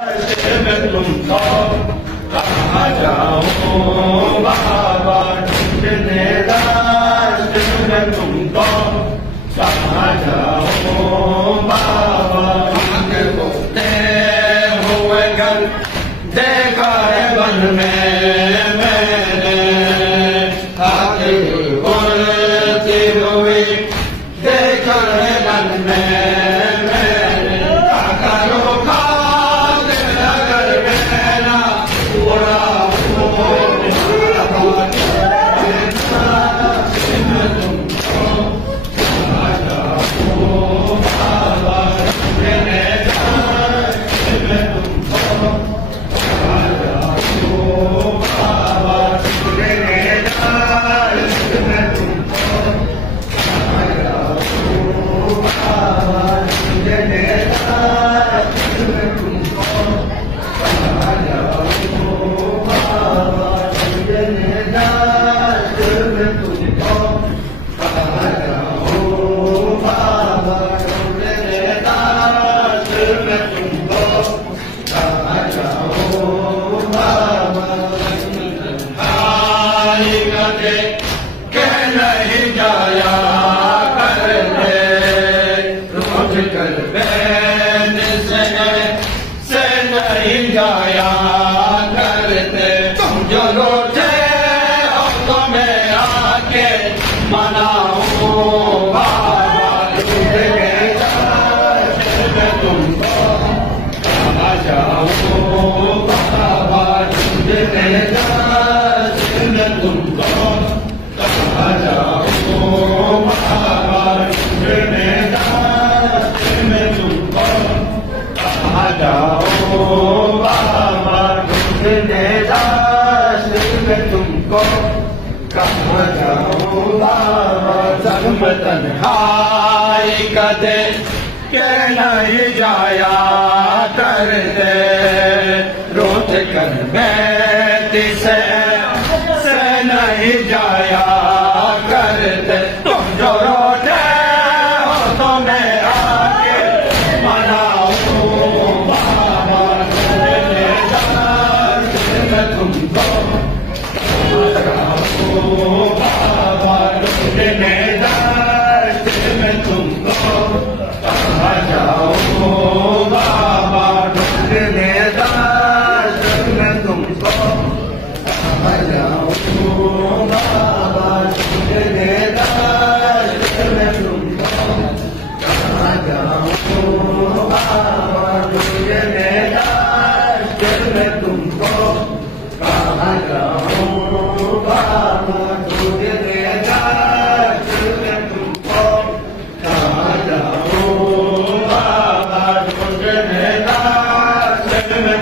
मैं तुमको कहाँ जाऊँ बाबा ढूंढने रास्ते में तुमको कहाँ जाऊँ बाबा आगे बोलते हुए घर देखा है वन में मैंने आगे बोलती हुई देखा है वन में कह नहीं जाया करते रोज कर बैन से नहीं जाया करते तुम जो रोते हो तो मैं आके मनाऊं बाबा तुमको कहाँ जाऊं बाबा तुमको कहाँ जाऊँ बाबा ढूंढने रास्ते में तुमको कहाँ जाऊँ बाबा ढूंढने रास्ते में तुमको कहाँ जाऊँ बाबा जन्म तन्हाई कदे के नहीं जाया करते रोज कर बैठी से नहीं जाया करते तुम जो रोते हो तो मैं आके मनाऊं बाबा तुमको बाबा ढूंढने रास्ते में तुमको कहाँ जाऊँ बाबा ढूंढने रास्ते में तुमको कहाँ जाऊँ बाबा ढूंढने रास्ते में तुमको कहाँ जाऊँ बाबा ढूंढने रास्ते में तुमको कहाँ जाऊँ बाबा ढूंढने रास्ते में तुमको कहाँ जाऊँ बाबा ढूंढने रास्ते में